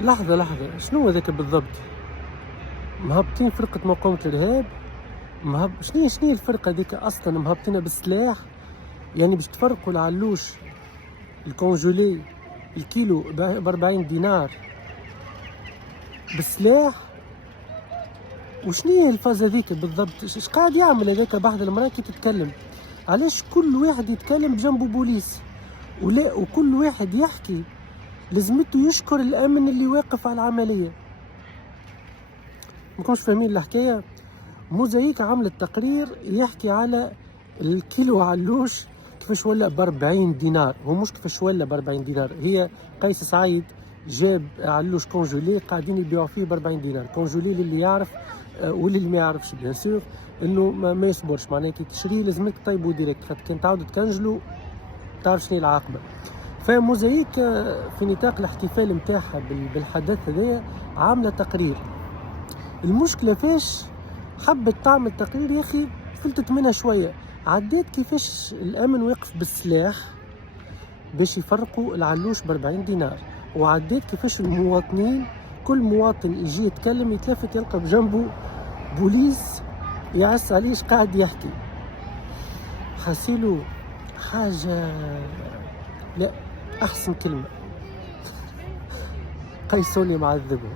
لحظة لحظة، شنو هذاك بالضبط؟ مهبطين فرقة مقاومة الإرهاب؟ شنو هي الفرقة هذيك أصلا مهبطينها بالسلاح؟ يعني باش تفرقوا العلوش الكونجولي الكيلو ب40 دينار بالسلاح؟ وشنو هي الفاز هذيك بالضبط؟ اش قاعد يعمل هذاك بحث المرأة كي تتكلم؟ علاش كل واحد يتكلم بجنبه بوليس؟ ولا وكل واحد يحكي لازمته يشكر الامن اللي واقف على العملية؟ مكونش فاهمين الحكاية. موزايك عملت تقرير يحكي على الكيلو علوش كيفاش ولا ب40 دينار. هو مش كيفاش ولا ب40 دينار، هي قيس سعيد جاب علوش كونجولي قاعدين يبيعوا فيه ب40 دينار. كونجولي للي يعرف واللي ما يعرفش بيان سور انه ما يصبرش، معناها كي تشريه لازمك طيبه ديريكت، خاطر كان تعاود تكنجلو تعرف شنو العاقبه. فموزايك في نطاق الاحتفال نتاعها بالحدث هذايا عامله تقرير. المشكله فاش حبت تعمل تقرير؟ يا اخي فلتت منها شويه، عديت كيفاش الامن واقف بالسلاح باش يفرقوا العلوش ب40 دينار، وعديت كيفاش المواطنين كل مواطن يجي يتكلم يتلفت يلقى بجنبه بوليس يعس عليه اش قاعد يحكي. حاسيلو حاجه، لا احسن كلمه قيسوني معذبه.